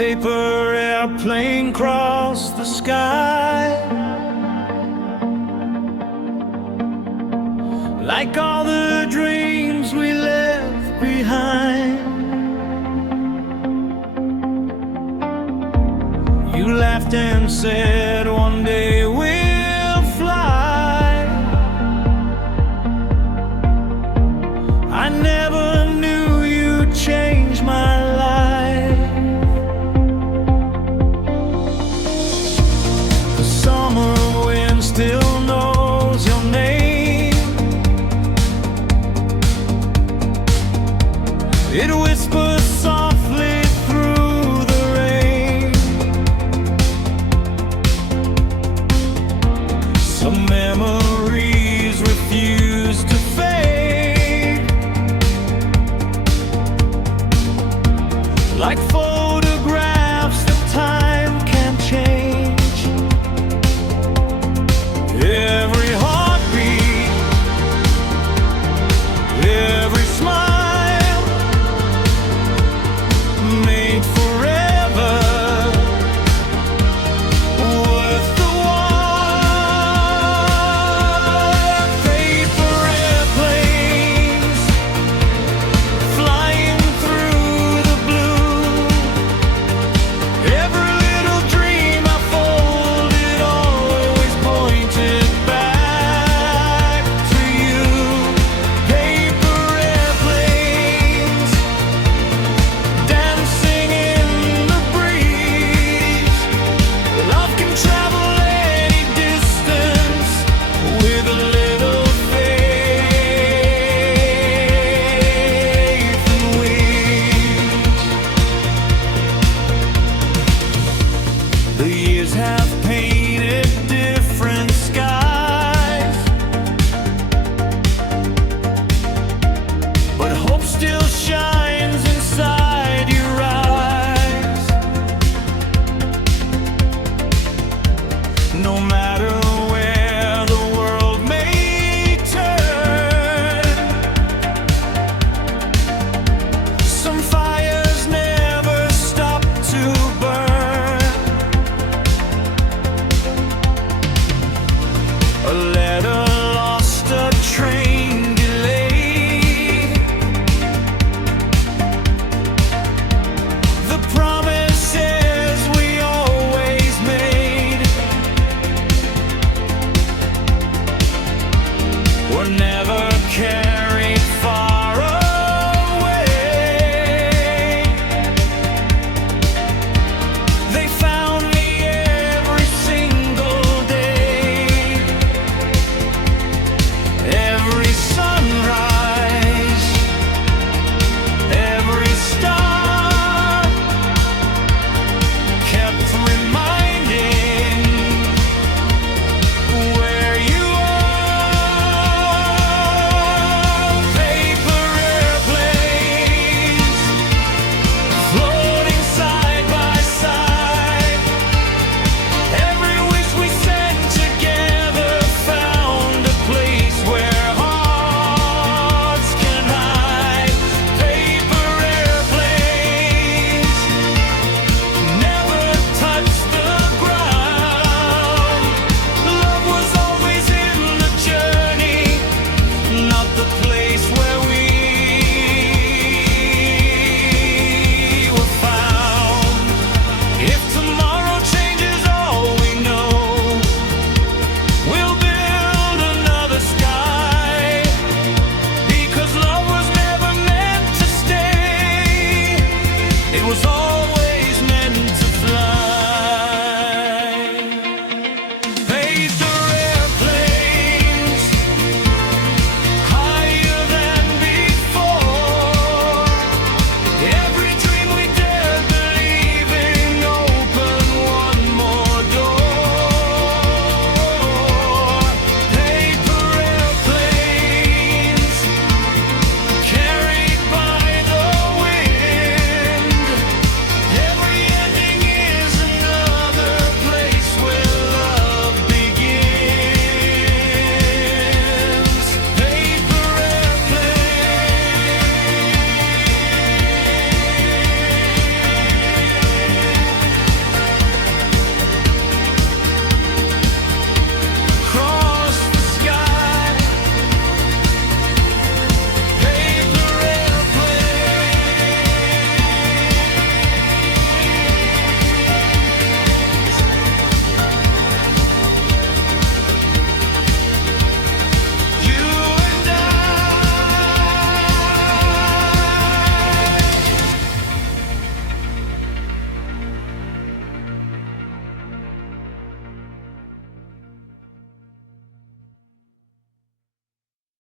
paper airplane crossed the sky, like all the dreams we left behind. You laughed and said, one day we'll fly. I never knew you'd change my life. The summer wind still knows your name. It whispers softly through the rain. Some memories refuse to fade, like photographs that time can't change. Every heartbeat, every smile, made forever, worth the while. Paper airplanes flying through the blue. Every little dream I folded always pointed back to you. Paper airplanes dancing in the breeze. Love can travel any distance with a little faith and wings. The years have painted different skies, but hope still shines inside your eyes. No matter